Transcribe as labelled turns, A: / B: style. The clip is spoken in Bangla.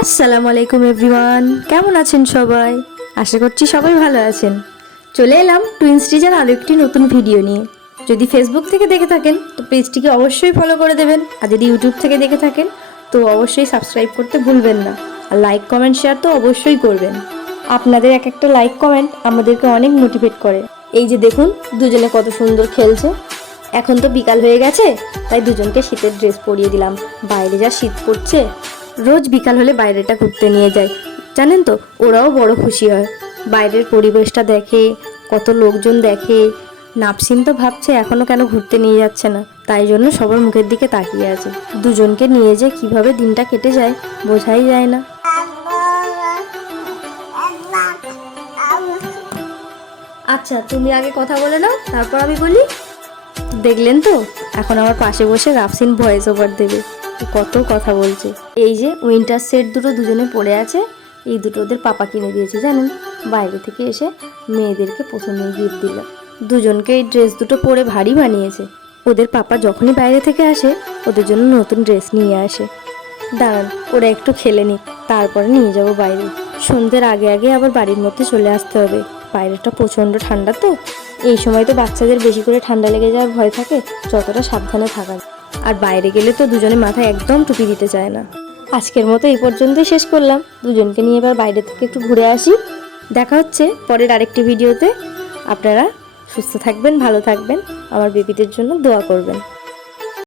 A: আসসালামু আলাইকুম, এভরিওয়ান। কেমন আছেন সবাই? আশা করছি সবাই ভালো আছেন। চলে এলাম টুইন স্টিজের আরও একটি নতুন ভিডিও নিয়ে। যদি ফেসবুক থেকে দেখে থাকেন, তো পেজটিকে অবশ্যই ফলো করে দেবেন। আর যদি ইউটিউব থেকে দেখে থাকেন, তো অবশ্যই সাবস্ক্রাইব করতে ভুলবেন না। আর লাইক কমেন্ট শেয়ার তো অবশ্যই করবেন। আপনাদের এক একটা লাইক কমেন্ট আমাদেরকে অনেক মোটিভেট করে। এই যে দেখুন, দুজনে কত সুন্দর খেলছে। এখন তো বিকাল হয়ে গেছে, তাই দুজনকে শীতের ড্রেস পরিয়ে দিলাম। বাইরে যা শীত পড়ছে রোজ বিকাল হলে বাইরেটা ঘুরতে নিয়ে যায়। জানেন তো, ওরাও বড় খুশি হয়। বাইরের পরিবেশটা দেখে, কত লোকজন দেখে। নাপসিন তো ভাবছে এখনও কেন ঘুরতে নিয়ে যাচ্ছে না। তাই জন্য সবার মুখের দিকে তাকিয়ে আছে। দুজনকে নিয়ে যে কীভাবে দিনটা কেটে যায়, বোঝাই যায় না। আচ্ছা তুমি আগে কথা বলে নাও, তারপর আমি বলি। দেখলেন তো, এখন আমার পাশে বসে রাফসিন ভয়েস ওভার দেবে। কত কথা বলছে। এই যে উইন্টার সেট দুটো দুজনে পড়ে আছে, এই দুটো ওদের পাপা কিনে দিয়েছে জানেন? বাইরে থেকে এসে মেয়েদেরকে প্রথমেই গিফট দিল। দুজনকে এই ড্রেস দুটো পরে ভারী বানিয়েছে। ওদের পাপা যখনই বাইরে থেকে আসে, ওদের জন্য নতুন ড্রেস নিয়ে আসে। দাঁড়ান, ওরা একটু খেলে নি, তারপরে নিয়ে যাব বাইরে। সন্ধ্যের আগে আগে আবার বাড়ির মধ্যে চলে আসতে হবে। বাইরেটা প্রচণ্ড ঠান্ডা তো। এই সময় তো বাচ্চাদের বেশি করে ঠান্ডা লেগে যাওয়ার ভয় থাকে, যতটা সাবধানে থাকা। আর বাইরে গেলে তো দুজনে মাথায় একদম টুপি দিতে চায় না। আজকের মতো এই পর্যন্তই শেষ করলাম। দুজনকে নিয়ে এবার বাইরে থেকে একটু ঘুরে আসি। দেখা হচ্ছে পরের আরেকটি ভিডিওতে। আপনারা সুস্থ থাকবেন, ভালো থাকবেন। আমার বেবিদের জন্য দোয়া করবেন।